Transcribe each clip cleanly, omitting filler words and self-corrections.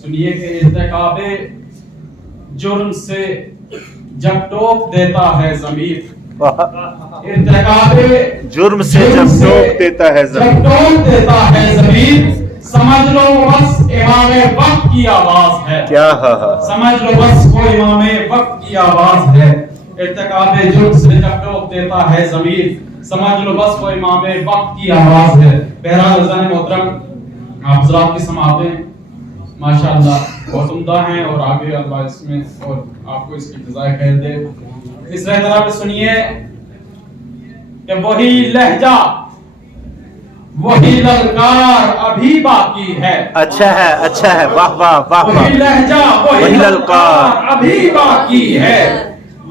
سنیے کہ ارتکاب جرم سے جب ٹوک دیتا ہے ضمیر، ارتکاب جرم سے جب ٹوک دیتا ہے ضمیر، سمجھ لو بس امام وقت کی آواز ہے، کیا سمجھ لو بس وہ امام وقت کی آواز ہے۔ ارتکاب جرم سے جب ٹوک دیتا ہے ضمیر، سمجھ لو بس وہ امام وقت کی آواز ہے۔ بہرحال عزیزان محترم، آپ حضرات کی سماعتیں ماشاءاللہ بہت عمدہ ہیں، اور آگے اللہ اس میں اور آپ کو اس کی جزائے خیر دے۔ تیسرے طرح پہ سنیے کہ وہی لہجہ وہی للکار ابھی باقی ہے، اچھا ہے، اچھا ہے، واہ واہ واہ وہی واہ، لہجہ وہی للکار ابھی باقی ہے،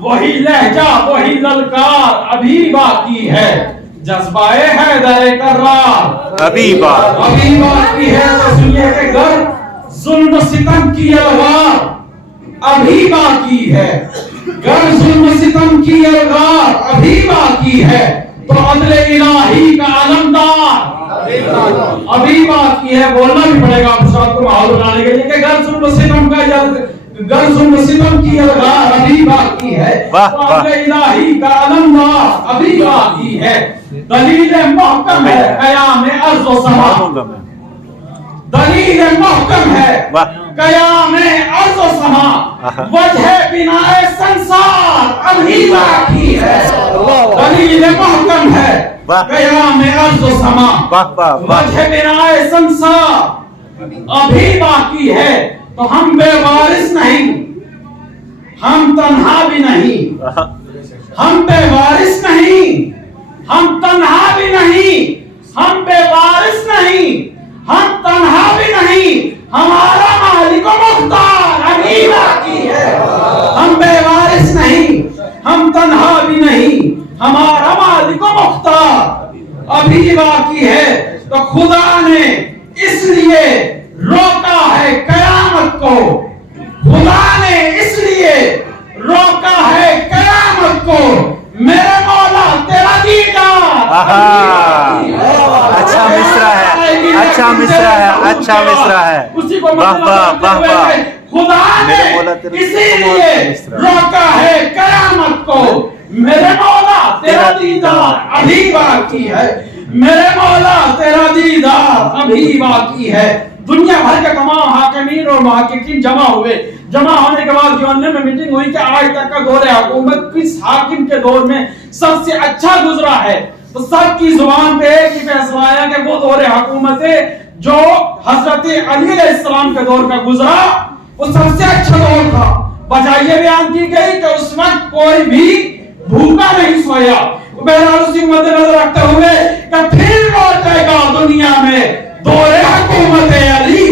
وہی لہجہ وہی للکار ابھی باقی ہے، جذبہ حیدر کرار ابھی باقی ہے۔ تو سنیے کہ گر ظلم ستم کی الغار ابھی باقی ہے، گر ظلم ستم کی الغار ابھی باقی ہے، تو عدل الہی کا علمدار ابھی باقی ہے۔ بولنا بھی پڑے گا آپ ساتھ کو ماحول بنانے کے لیے کہ گر ظلم ستم کی الغار ابھی باقی ہے، تو عدل الہی کا علمدار ابھی باقی ہے، دلیل محکم ہے قیام ارض و سما، دلیل محکم ہے قیام ارض و سما، وجہ بناء سنسار ابھی باقی ہے، دلیل محکم ہے قیام ارض و سما، وجہ بناء سنسار ابھی باقی ہے، تو ہم بے وارث نہیں، ہم تنہا بھی نہیں، ہم بے وارث نہیں، ہم تنہا بھی نہیں، ہم بے وارث نہیں، ہم تنہا بھی نہیں، ہمارا مالک و مختار ابھی باقی ہے، ہم بے وارث نہیں، ہم تنہا بھی نہیں، ہمارا مالک و مختار ابھی باقی ہے، تو خدا نے اس لیے روکا ہے قیامت کو، خدا نے اس لیے روکا ہے قیامت کو، میرے مولا تیرا دیدار اچھا مصرع ہے، اچھا مصرع ہے، اچھا مصرع ہے، واہ واہ واہ واہ، خدا نے اسی لیے روکا ہے قیامت کو، میرے مولا تیرا دیدار ابھی باقی ہے، میرے مولا تیرا دیدار ابھی باقی ہے۔ دنیا بھر کے تمام حاکمین اور محققین جمع ہوئے، جمع ہونے کے بعد گورنر میں میٹنگ ہوئی کہ آج تک کا دور حکومت کس حاکم کے دور میں سب سے اچھا گزرا ہے، تو سب کی زبان پہ ایک ہی فیصلہ آیا کہ وہ دور حکومت ہے جو حضرت علی علیہ السلام کے دور کا گزرا وہ سب سے اچھا دور تھا۔ وجہ یہ بیان کی گئی کہ اس وقت کوئی بھی بھوکا نہیں سویا۔ بہرحال اسی مد نظر رکھتے ہوئے کہ پھر لوٹے گا دنیا میں دور حکومت علی،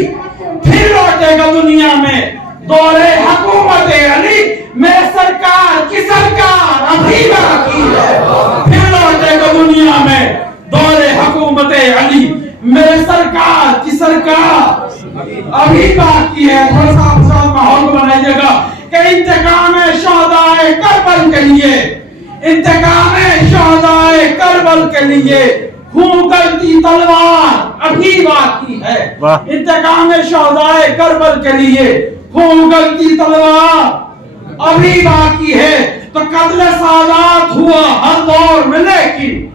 پھر لوٹے گا دنیا میں دور حکومت علی، میرے سرکار کی سرکار ابھی باقی ہے، پھر لوٹے گا دنیا میں دور حکومت علی، میرے سرکار کی سرکار ابھی باقی ہے۔ تھوڑا سا آپ ساتھ ماحول کو بنائیے گا کہ انتقام شہداء کربل کے لیے، انتقام شہداء کربل کے لیے خون گلتی تلوار ابھی باقی ہے، انتقام شہداء کربل کے لیے خون گلتی تلوار ابھی باقی ہے، تو قتل سادات ہوا ہر دور میں، لیکن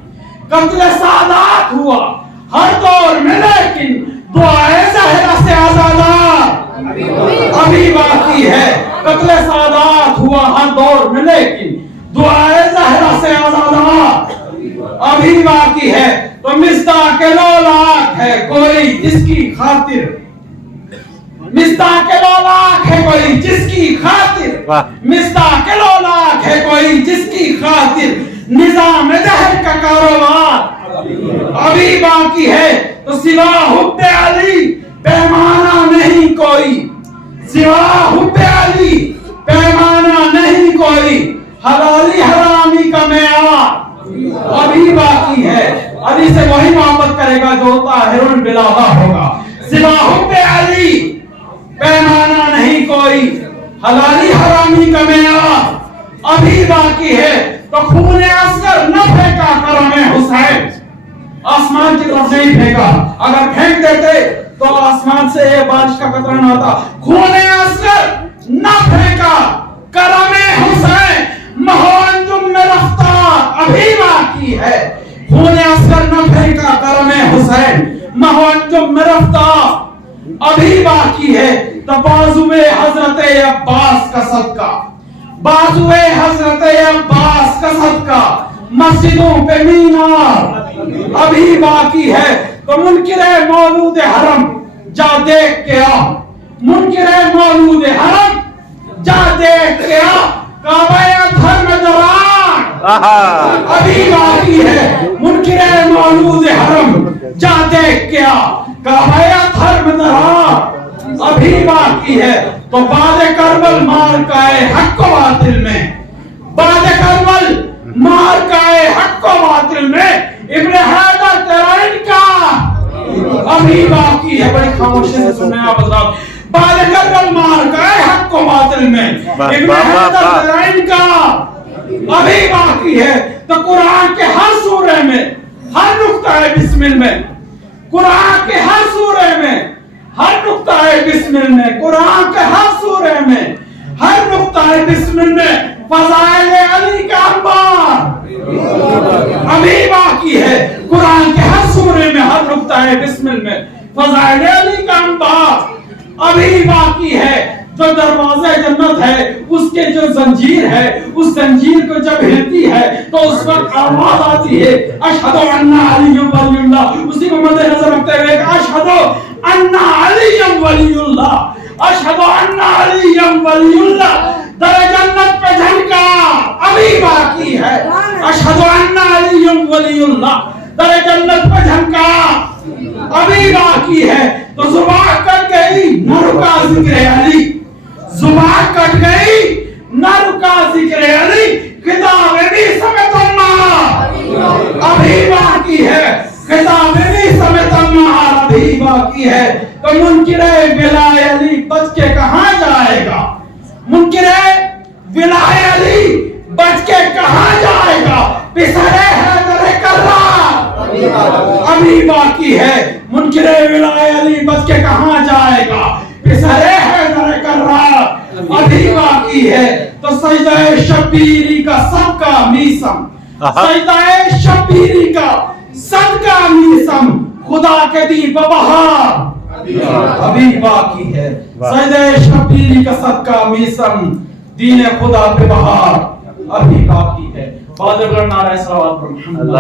قتل سادات ہوا ہر دور میں، لیکن دعائے زہرا سے آزادار ابھی باقی ہے، قتل سادات ہوا ہر دور میں، لیکن دعائے زہرا سے آزادار ابھی باقی ہے، تو مصداق لولاک ہے کوئی جس کی خاطر، مصداق لولاک ہے کوئی جس کی خاطر، مصداق لولاک ہے کوئی جس کی خاطر نظام دہر کا کاروبار ابھی باقی ہے، تو سوا حب علی پیمانہ نہیں کوئی، سوا حب علی پیمانہ نہیں کوئی، حلالی حرامی کا معیار ابھی باقی ہے، علی سے وہی محبت کرے گا جو طاہر بلاغہ ہوگا، سوا حب علی پیمانہ نہیں کوئی، حلالی حرامی کا معیار ابھی باقی ہے، تو خون اصغر نہ پھینکا کرم حسین، آسمان کی طرف نہیں پھینکا، اگر پھینک دیتے تو آسمان سے یہ بارش کا قطرہ نہ آتا. خون اصغر نہ پھینکا کرم حسین مہو انجم میں رفتار ابھی باقی ہے. خون اصغر نہ پھینکا کرم حسین مہو انجم میں رفتار ابھی باقی ہے. تو بازوئے حضرت عباس کا صدقہ, بازوئے حضرت عباس کا صدقہ مسجدوں پہ مینار ابھی باقی ہے. تو منکر مولود حرم جا دیکھ کے آ, منکر مولود حرم جا دیکھ کے آ, کعبہ اطہر میں دران ابھی باقی ہے. منکر مولود حرم جا دیکھ کے آ, کعبہ اطہر میں دران ابھی باقی ہے. تو بعد کربل مارکائے حق و باطل میں, بعد کربل مارکائے حق و باطل میں ابن حیدر تیرا انکار ابھی باقی ہے. بڑی خاموشی سے سنیں آپ حضرات. بعد کربل مارکائے حق و باطل میں ابن حیدر تیرا انکار ابھی باقی ہے. تو قرآن کے ہر سورے میں ہر نقطہ بسمل میں, قرآن کے ہر سورے میں ہر نقطہ بسمل میں, قرآن کے ہر سورے میں ہر نقطہ بسمل میں فضائل علی کا انبار ابھی باقی ہے. قرآن کے ہر سورے میں ہر نقطہ بسمل میں فضائل علی کا انبار ابھی باقی ہے. جو دروازہ جنت ہے اس کے جو زنجیر ہے, اس زنجیر کو جب ہلتی ہے تو اس وقت آواز آتی ہے اشہد ان علی ولی اللہ. اسی کو مد نظر رکھتے ہوئے اشہد ان علی ولی اللہ, اشہد ان علی ولی اللہ در جنت پہ جھنکا ابھی باقی ہے. اشہد ان علی ولی اللہ در جنت پہ جھنکا ابھی باقی ہے. تو زبان کٹ گئی نہ رکا ذکر علی, زبان کٹ گئی نہ رکا ذکر علی, کتاب بھی سمیت النار ابھی باقی ہے, کتاب بھی سمیت النار ابھی باقی ہے. تو منکر ولائے علی بچ کے کہاں جائے گا, منکر ولائے علی بچ کے کہاں جائے گا, پسرے حیدر کرار ابھی باقی ہے. منکر ولائے علی بچ کے کہاں جائے گا, پسرے حیدر کرار ابھی باقی ہے. تو سجدہ شبیری کا صدقہ میسم, سجدہ شبیری کا صدقہ میسم خدا کے دی بہار ابھی باقی ہے. سجدہ شبیری کا صدقہ میسم دین خدا پہ بہار ابھی باقی ہے. بادر نعرہ صلوات پر محمد.